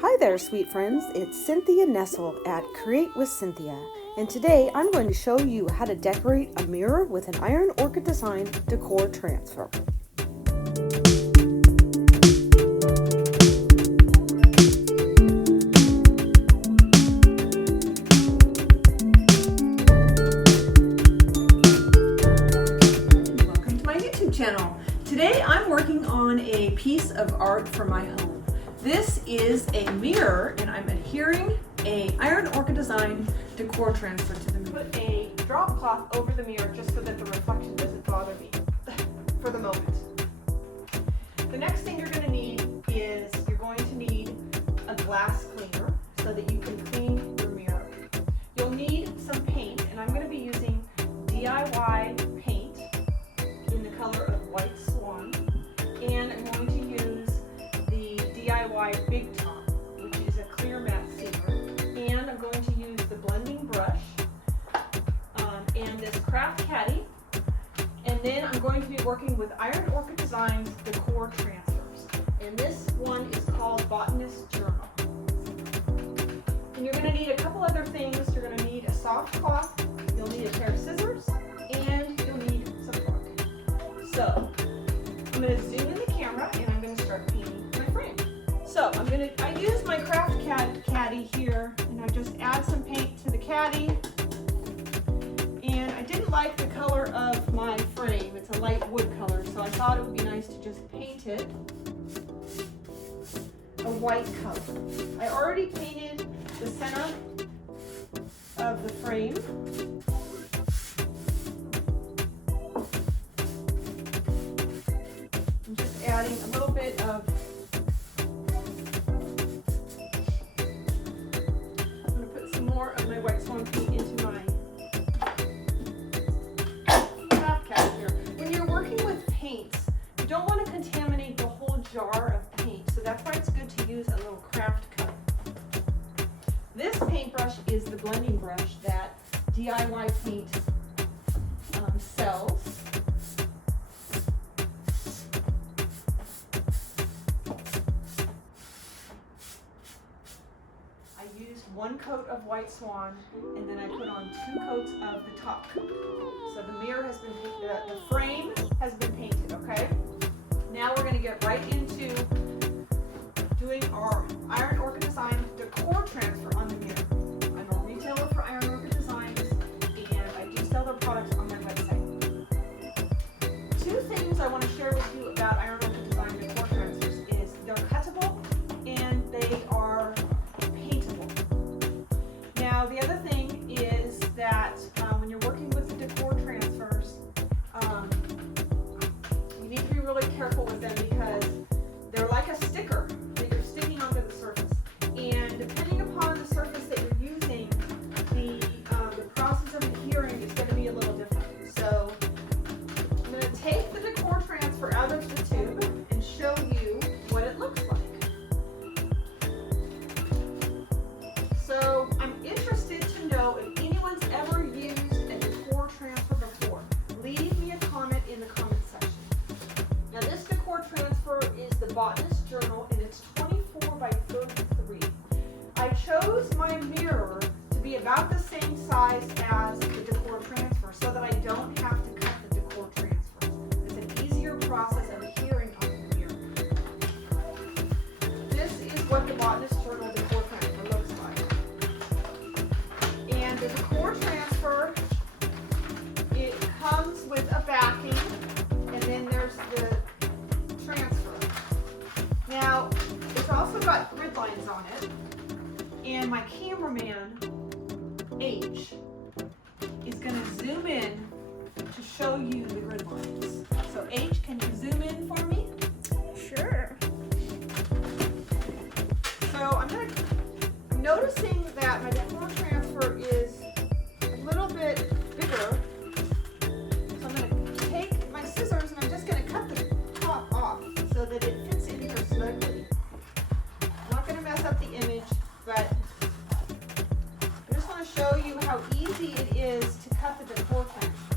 Hi there, sweet friends. It's Cynthia Nessel at Create with Cynthia, and today I'm going to show you how to decorate a mirror with an Iron Orchid Design Decor transfer. Welcome to my YouTube channel. Today I'm working on a piece of art for my home. This is a mirror, and I'm adhering a Iron Orchid Design Decor transfer to the mirror. Put a drop cloth over the mirror just so that the reflection doesn't bother me for the moment. The next thing you're going to need is you're going to need a glass cleaner so that you can clean your mirror. You'll need some paint, and I'm going to be using DIY paint in the color of White Swan, and I'm going to use the DIY Big Top, which is a clear matte sealer, and I'm going to use the blending brush and this craft caddy, and then I'm going to be working with Iron Orchid Design's Decor transfers, and this one is called Botanist Journal. And you're going to need a couple other things. You're going to need a soft cloth, you'll need a pair of scissors, and you'll need some bark. So I'm going to zoom in the camera and I'm going to start painting my frame. So I use my craft caddy here, and I just add some paint to the caddy. And I didn't like the color of my frame. It's a light wood color, so I thought it would be nice to just paint it a white color. I already painted the center of the frame. I'm just adding a little bit of more of my White Swan paint into my craft caddy here. When you're working with paints, you don't want to contaminate the whole jar of paint, so that's why it's good to use a little craft cup. This paintbrush is the blending brush that DIY Paint sells. One coat of White Swan, and then I put on 2 coats of the top coat. So the mirror has been painted, the frame has been painted, okay? Now we're going to get right into doing our Iron Orchid Design Decor transfer on the mirror. I'm a retailer for Iron Orchid Designs, and I do sell their products on my website. 2 things I want to share with you about Iron Orchid Design Decor transfers is they're cuttable and they are paintable. Now, the other thing is that when you're working with the decor transfers, you need to be really careful with them because they're like a sticker that you're sticking onto the surface. And depending upon the surface that you're using, the process of adhering is going to be a little different. So I'm going to take the decor transfer out of the tube and show you what it looks like. So I'm interested to know if anyone's ever used a decor transfer before. Leave me a comment in the comment section. Now this decor transfer is the Botanist Journal, and it's 24 by 33. I chose my mirror to be about the same size as the decor transfer so that I don't have to cut the decor transfer. It's an easier process of adhering on the mirror. This is what the Botanist Journal decor transfer looks like. And the decor transfer, it comes with a backing, and then there's the transfer. Now, it's also got grid lines on it, and my cameraman, H, is going to zoom in to show you the grid lines. So H, can you zoom in for me? Sure. So I'm noticing that my decor transfer is a little bit bigger. So I'm going to take my scissors and I'm just going to cut the top off so that it fits in here snugly. I'm not going to mess up the image, but I just want to show you how easy it is to cut the decor transfers.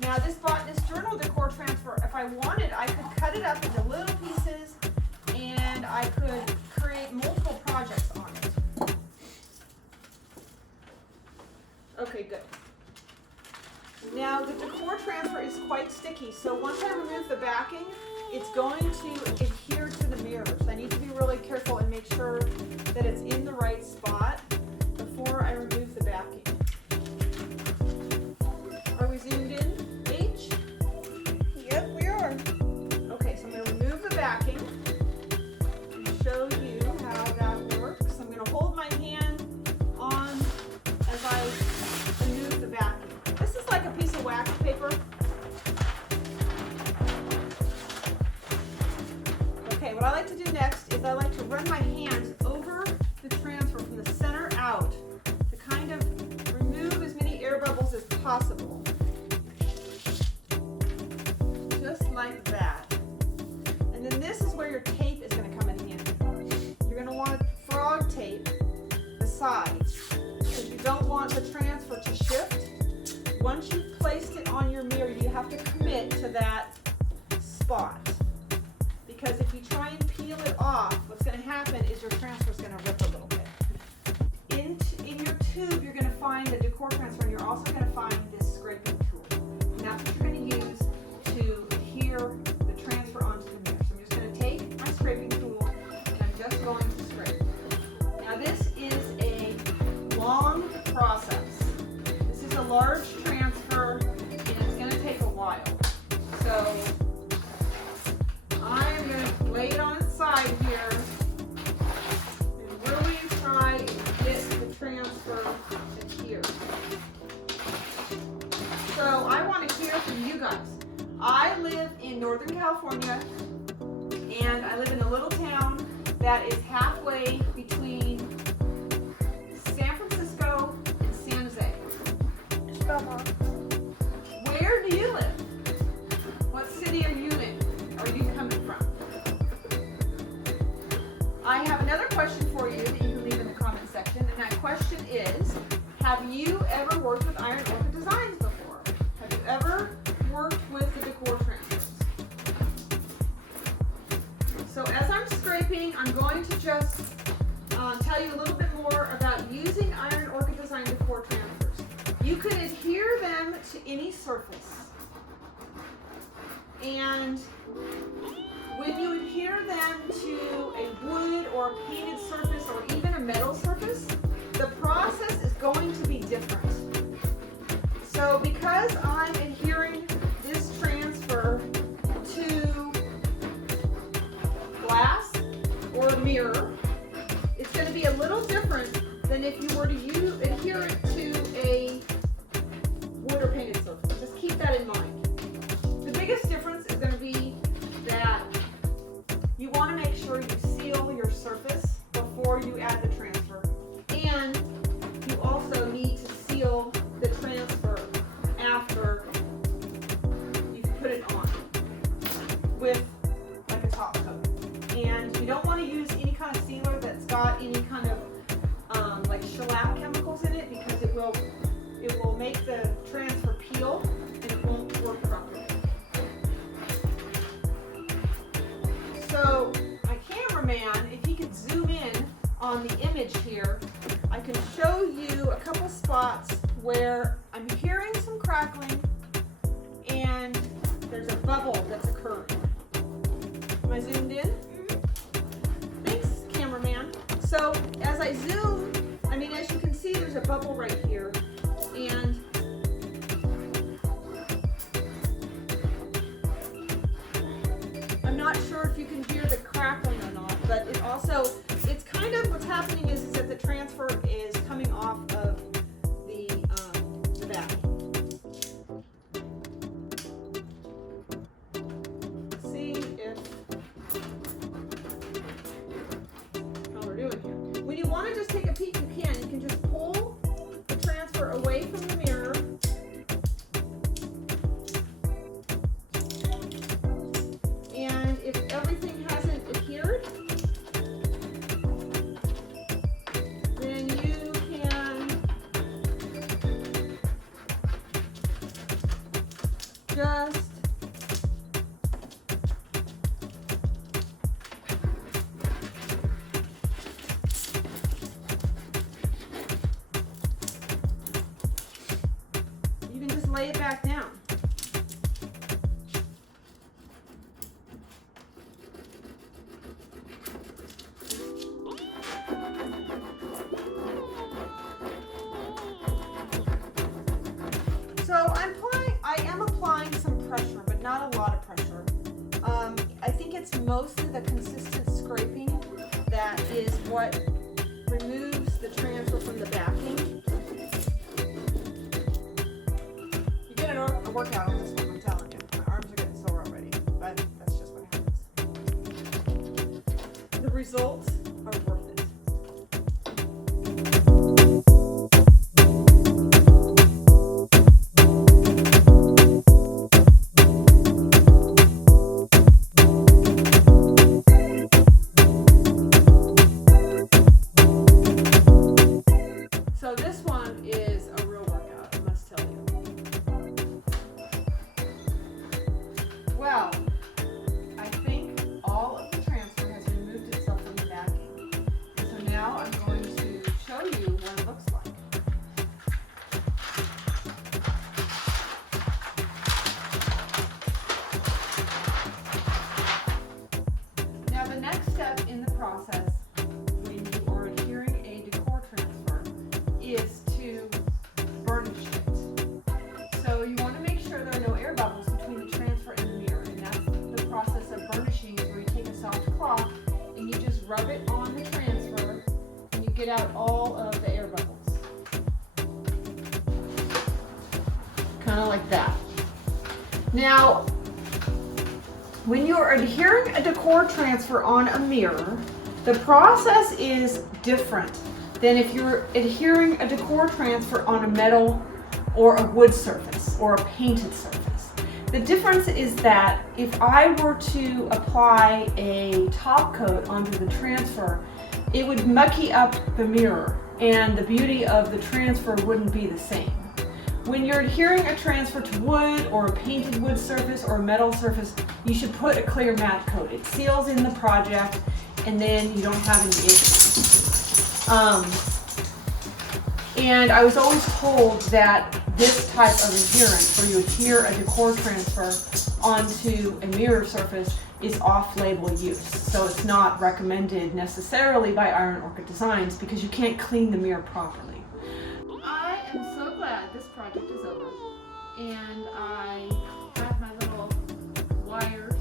Now this Botanist Journal decor transfer, if I wanted, I could cut it up into little pieces, and I could create Now the Decor transfer is quite sticky, so once I remove the backing, it's going to adhere to the mirrors. I need to be really careful and make sure that it's in the right spot before I remove the backing. Are we zoomed in, H? Yep, we are. Okay, so I'm going to remove the backing and show you how that works. I'm going to hold my hand on as I remove the backing. This is like a piece of wax paper. Okay, what I like to do next is I like to run my hands over the transfer from the center out to kind of remove as many air bubbles as possible. Just like that. And then this is where your tape is going to come in handy. You're going to want to frog tape the sides because you don't want the transfer to shift. Once you've placed it on your mirror, you have to commit to that spot. Because if you try and peel it off, what's going to happen is your transfer is going to rip a little bit. In your tube, you're going to find the Decor transfer, and you're also going to find this scraping tool. And that's what you're going to use to adhere the transfer onto the mirror. So I'm just going to take my scraping tool, and I'm just going to scrape. Now this is a long process. This is a large transfer, and it's going to take a while. So I'm going to lay it on its side here and really try and get the transfer here. So I want to hear from you guys. I live in Northern California, and I live in a little town that is halfway between San Francisco and San Jose. Belmont. Where do you live? What city or unit are you coming from? I have another question for you that you can leave in the comment section, and that question is, have you ever worked with Iron Orchid Designs before? Have you ever worked with the Decor transfers? So as I'm scraping, I'm going to just tell you a little bit more about using Iron Orchid Design Decor transfers. You can adhere them to any surface. And when you adhere them to a wood or a painted surface or even a metal surface, the process is going to be different. So because I'm adhering this transfer to glass or a mirror, it's going to be a little different than if you were to adhere it to a wood or painted surface. Just keep that in mind. The biggest difference is going to be that you want to make sure you seal your surface before you add the transfer, and you also need to seal the transfer after you've put it on with like a top coat. And you don't want to use any kind of sealer that's got any kind of like shellac chemicals in it, because it will make the transfer peel and it won't work properly. So my cameraman, if he could zoom in on the image here, I can show you a couple spots where I'm hearing some crackling and there's a bubble that's occurring. Am I zoomed in? Thanks, cameraman. So as I zoom, as you can see, there's a bubble right here, and I'm not sure if you can hear the crackling or not, but it's kind of what's happening is that the transfer is coming off of the back. Let's see if how we're doing here. When you want to just take a peek, you can. You can just pull the transfer away from the mirror. And if everything hasn't adhered, then you can just lay it back down. So I am applying some pressure, but not a lot of pressure. I think it's mostly the consistent scraping that is what removes the transfer from the backing. You get a workout on this one, I'm telling you. My arms are getting sore already, but that's just what happens. The results are worth it. So this one is a real workout, I must tell you. Well, I think all of the transfer has removed itself from the backing. So now I'm going to show you what it looks like. Now the next step in the process when you are adhering a decor transfer is to burnish it. So you want to make sure there are no air bubbles between the transfer and the mirror, and that's the process of burnishing, is where you take a soft cloth and you just rub it on the transfer and you get out all of the air bubbles. Kind of like that. Now, when you're adhering a decor transfer on a mirror, the process is different than if you're adhering a decor transfer on a metal or a wood surface or a painted surface. The difference is that if I were to apply a top coat onto the transfer, it would mucky up the mirror and the beauty of the transfer wouldn't be the same. When you're adhering a transfer to wood or a painted wood surface or a metal surface, you should put a clear matte coat. It seals in the project and then you don't have any issues. And I was always told that this type of adherence, where you adhere a decor transfer onto a mirror surface, is off-label use. So it's not recommended necessarily by Iron Orchid Designs because you can't clean the mirror properly. I am so glad this project is over, and I have my little wires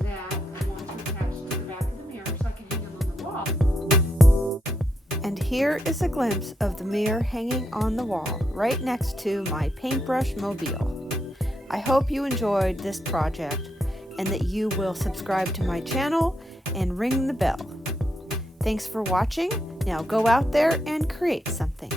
that I want to attach to the back of the mirror so I can hang them on the wall. And here is a glimpse of the mirror hanging on the wall right next to my paintbrush mobile. I hope you enjoyed this project and that you will subscribe to my channel and ring the bell. Thanks for watching. Now go out there and create something.